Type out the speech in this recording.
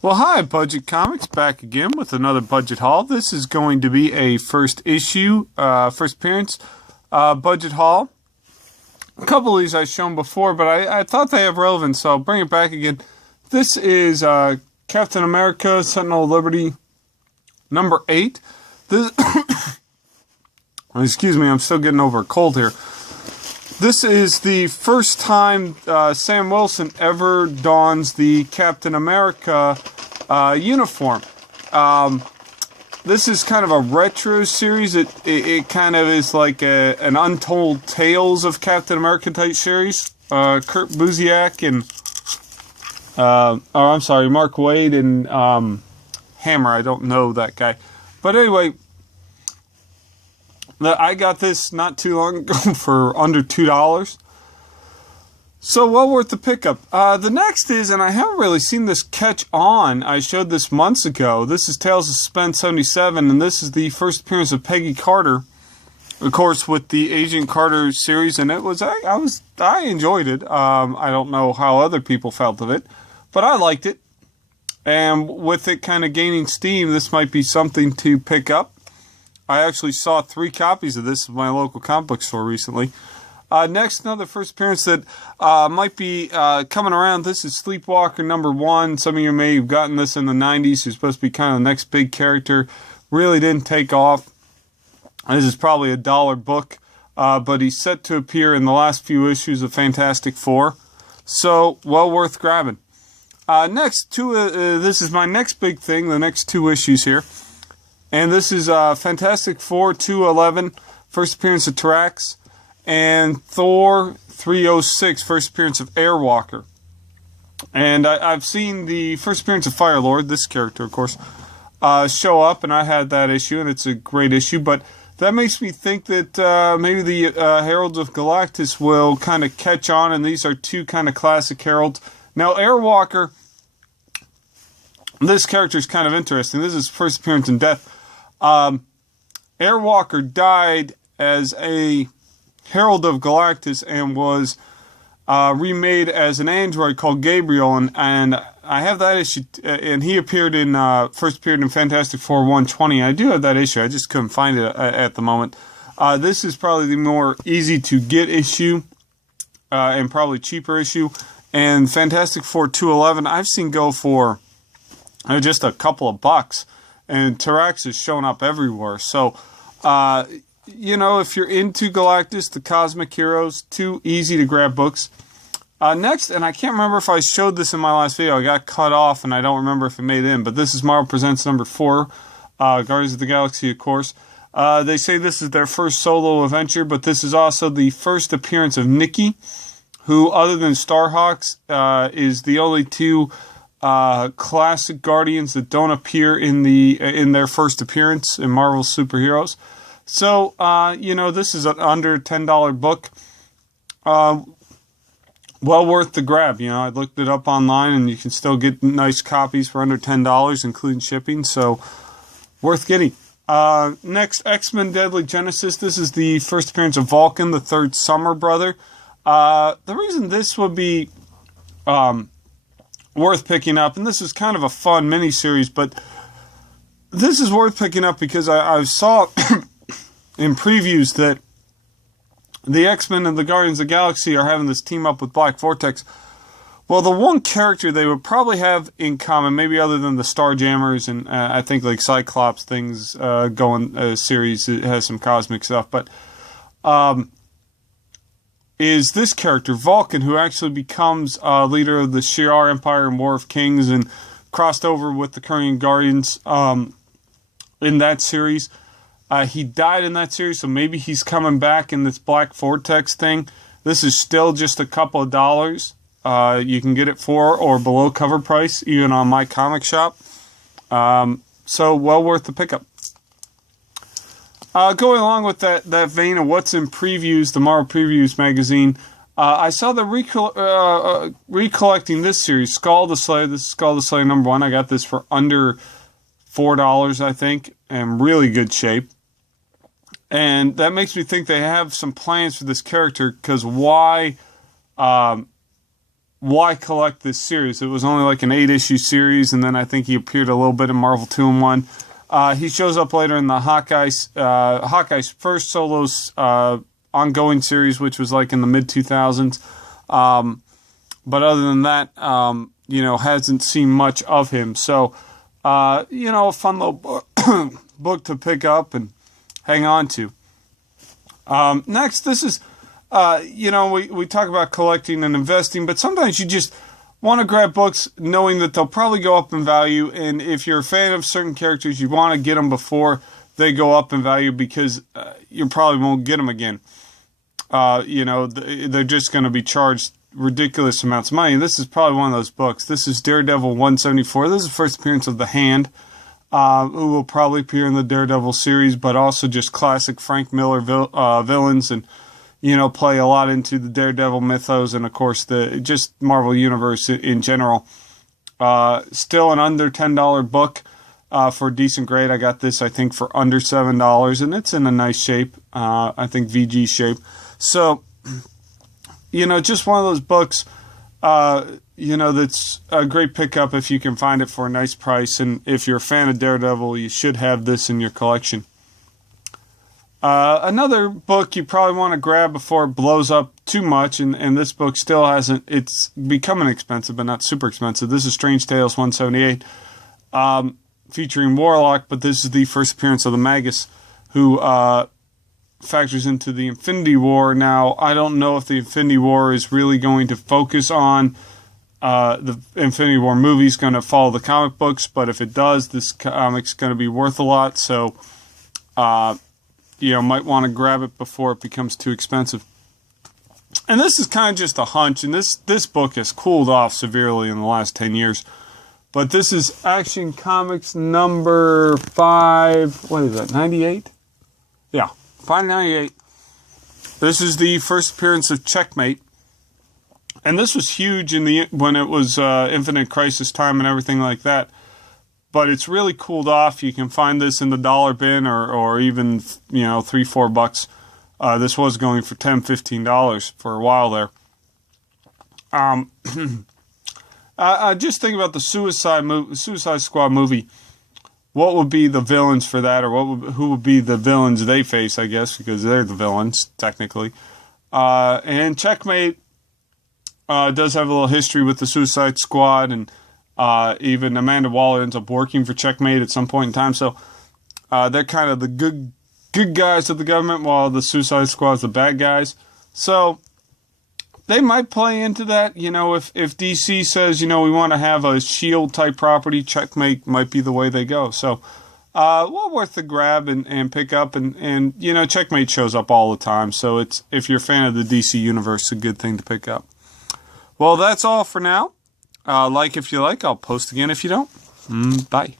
Well, hi, Budget Comics, back again with another budget haul. This is going to be a first appearance budget haul. A couple of these I've shown before, but I thought they have relevance, so I'll bring it back again. This is Captain America, Sentinel of Liberty, number 8. This, excuse me, I'm still getting over a cold here. This is the first time Sam Wilson ever dons the Captain America uniform. This is kind of a retro series. It kind of is like an Untold Tales of Captain America type series. Kurt Busiek and Mark Waid and Hammer. I don't know that guy, but anyway. I got this not too long ago for under $2. So well worth the pickup. The next is, and I haven't really seen this catch on, I showed this months ago. This is Tales of Suspend 77, and this is the first appearance of Peggy Carter, of course, with the Agent Carter series, and it was, I enjoyed it. I don't know how other people felt of it, but I liked it. And with it kind of gaining steam, this might be something to pick up. I actually saw 3 copies of this at my local comic book store recently. Next, another first appearance that might be coming around. This is Sleepwalker number 1. Some of you may have gotten this in the 90s. He's supposed to be kind of the next big character. Really didn't take off. This is probably a $1 book, but he's set to appear in the last few issues of Fantastic Four. So, well worth grabbing. Next, this is my next big thing, the next 2 issues here. And this is Fantastic Four 211, first appearance of Tarax, and Thor 306, first appearance of Airwalker. And I've seen the first appearance of Firelord, this character, of course, show up, and I had that issue, and it's a great issue. But that makes me think that maybe the Heralds of Galactus will kind of catch on, and these are 2 kind of classic heralds. Now, Airwalker, this character is kind of interesting. This is first appearance in Death. Airwalker died as a Herald of Galactus and was remade as an android called Gabriel, and I have that issue, and he appeared in first appeared in Fantastic Four 120. I do have that issue. I just couldn't find it at the moment. This is probably the more easy to get issue and probably cheaper issue. And Fantastic Four 211 I've seen go for just a couple of bucks. And Tarax is showing up everywhere. So, you know, if you're into Galactus, the Cosmic Heroes, 2 easy to grab books. Next, and I can't remember if I showed this in my last video. I got cut off, and I don't remember if it made it in. But this is Marvel Presents number 4, Guardians of the Galaxy, of course. They say this is their first solo adventure, but this is also the first appearance of Nikki, who, other than Starhawks, is the only 2... classic Guardians that don't appear in their first appearance in Marvel superheroes. So, you know, this is an under $10 book. Well worth the grab. You know, I looked it up online, and you can still get nice copies for under $10, including shipping. So, worth getting. Next, X-Men Deadly Genesis. This is the first appearance of Vulcan, the 3rd Summer brother. The reason this would be worth picking up, and this is kind of a fun mini-series, but this is worth picking up because I saw in previews that the X-Men and the Guardians of the Galaxy are having this team up with Black Vortex. Well, the one character they would probably have in common, maybe other than the Starjammers and I think like Cyclops things going series, it has some cosmic stuff, but is this character, Vulcan, who actually becomes leader of the Shi'ar Empire and War of Kings and crossed over with the Korean Guardians in that series. He died in that series, so maybe he's coming back in this Black Vortex thing. This is still just a couple of dollars. You can get it for or below cover price, even on my comic shop. So well worth the pickup. Going along with that vein of what's in previews, the Marvel Previews magazine, I saw the recollecting this series, Skull the Slayer. This is Skull the Slayer number 1. I got this for under $4, I think, and really good shape. And that makes me think they have some plans for this character, because why why collect this series? It was only like an 8-issue series, and then I think he appeared a little bit in Marvel 2-in-1. He shows up later in the Hawkeye's first solo ongoing series, which was like in the mid-2000s. But other than that, hasn't seen much of him. So, a fun little book to pick up and hang on to. Next, this is, we talk about collecting and investing, but sometimes you just want to grab books knowing that they'll probably go up in value. And if you're a fan of certain characters, you want to get them before they go up in value because you probably won't get them again. They're just going to be charged ridiculous amounts of money. This is probably one of those books. This is Daredevil 174. This is the first appearance of the Hand, who will probably appear in the Daredevil series, but also just classic Frank Miller villains, and play a lot into the Daredevil mythos, and of course the just Marvel Universe in general. Still an under $10 book for a decent grade. I got this, I think, for under $7, and it's in a nice shape. I think VG shape. So, just one of those books, that's a great pickup if you can find it for a nice price. And if you're a fan of Daredevil, you should have this in your collection. Another book you probably want to grab before it blows up too much, and this book still hasn't, it's becoming expensive, but not super expensive. This is Strange Tales 178, featuring Warlock, but this is the first appearance of the Magus, who factors into the Infinity War. Now, I don't know if the Infinity War is really going to focus on the Infinity War movie is going to follow the comic books, but if it does, this comic's going to be worth a lot, so might want to grab it before it becomes too expensive. And this is kind of just a hunch, and this book has cooled off severely in the last 10 years. But this is Action Comics number 5, what is that, 98? Yeah, 598. This is the first appearance of Checkmate. And this was huge when it was Infinite Crisis time and everything like that. But it's really cooled off. You can find this in the dollar bin or even, $3-4. This was going for $10-15 for a while there. Just think about the Suicide Squad movie. What would be the villains for that, or who would be the villains they face, I guess, because they're the villains, technically. And Checkmate does have a little history with the Suicide Squad, and even Amanda Waller ends up working for Checkmate at some point in time. So they're kind of the good guys of the government, while the Suicide Squad's the bad guys. So they might play into that. If DC says, we want to have a S.H.I.E.L.D. type property, Checkmate might be the way they go. So well worth the grab and pick up. And Checkmate shows up all the time. So if you're a fan of the DC Universe, it's a good thing to pick up. Well, that's all for now. Like if you like. I'll post again if you don't. Bye.